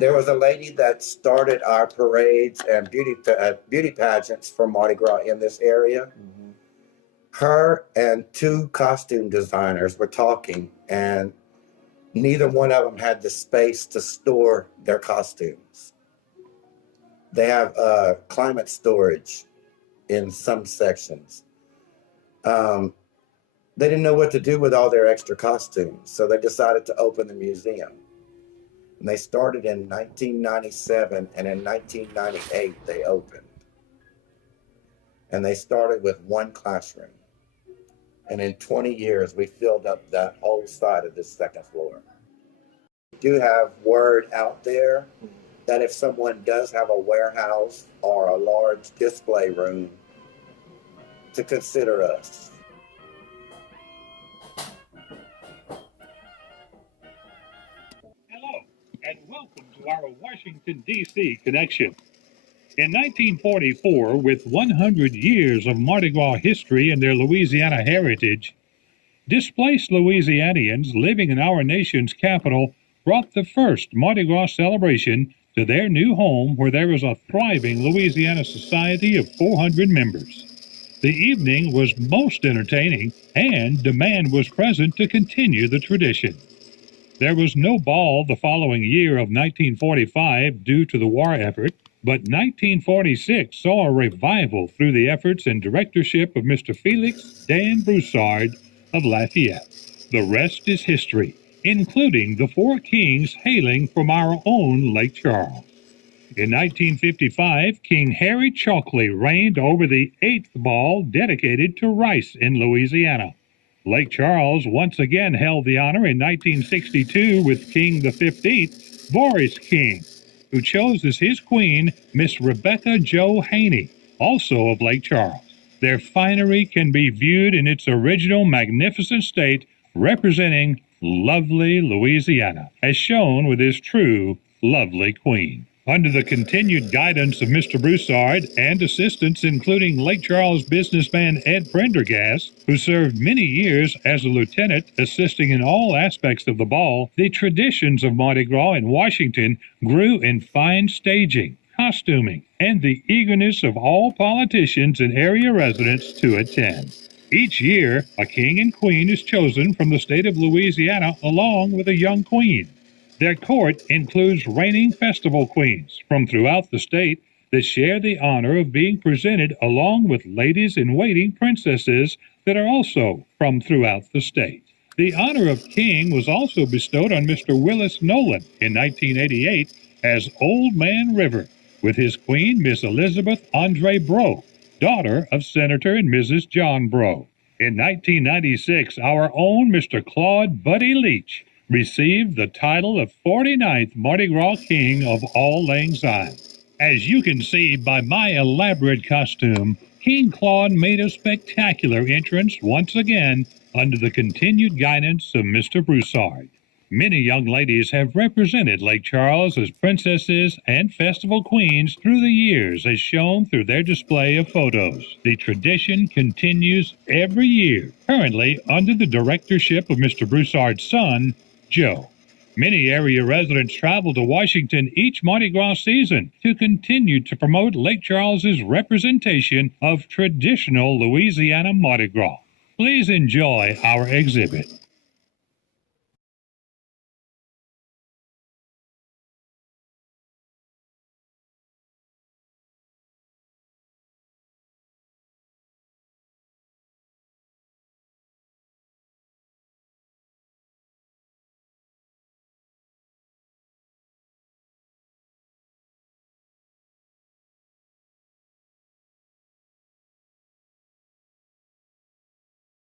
There was a lady that started our parades and beauty pageants for Mardi Gras in this area. Mm-hmm. Her and two costume designers were talking, and neither one of them had the space to store their costumes. They have climate storage in some sections. They didn't know what to do with all their extra costumes, so they decided to open the museum. And they started in 1997, and in 1998 they opened. And they started with one classroom. And in 20 years, we filled up that whole side of this second floor. We do have word out there that if someone does have a warehouse or a large display room, to consider us. And welcome to our Washington, D.C. connection. In 1944, with 100 years of Mardi Gras history and their Louisiana heritage, displaced Louisianians living in our nation's capital brought the first Mardi Gras celebration to their new home, where there is a thriving Louisiana society of 400 members. The evening was most entertaining, and demand was present to continue the tradition. There was no ball the following year of 1945 due to the war effort, but 1946 saw a revival through the efforts and directorship of Mr. Felix Dan Broussard of Lafayette. The rest is history, including the four kings hailing from our own Lake Charles. In 1955, King Harry Chalkley reigned over the 8th ball dedicated to rice in Louisiana. Lake Charles once again held the honor in 1962 with King the 15th, Boris King, who chose as his queen Miss Rebecca Jo Haney, also of Lake Charles. Their finery can be viewed in its original magnificent state, representing lovely Louisiana, as shown with his true lovely queen. Under the continued guidance of Mr. Broussard and assistants including Lake Charles businessman Ed Prendergast, who served many years as a lieutenant assisting in all aspects of the ball, the traditions of Mardi Gras in Washington grew in fine staging, costuming, and the eagerness of all politicians and area residents to attend. Each year, a king and queen is chosen from the state of Louisiana along with a young queen. Their court includes reigning festival queens from throughout the state that share the honor of being presented along with ladies-in-waiting princesses that are also from throughout the state. The honor of king was also bestowed on Mr. Willis Nolan in 1988 as Old Man River, with his queen, Miss Elizabeth Andre Breaux, daughter of Senator and Mrs. John Breaux. In 1996, our own Mr. Claude Buddy Leach received the title of 49th Mardi Gras King of All Lang Syne. As you can see by my elaborate costume, King Claude made a spectacular entrance once again under the continued guidance of Mr. Broussard. Many young ladies have represented Lake Charles as princesses and festival queens through the years, as shown through their display of photos. The tradition continues every year, currently under the directorship of Mr. Broussard's son, Joe. Many area residents travel to Washington each Mardi Gras season to continue to promote Lake Charles's representation of traditional Louisiana Mardi Gras. Please enjoy our exhibit.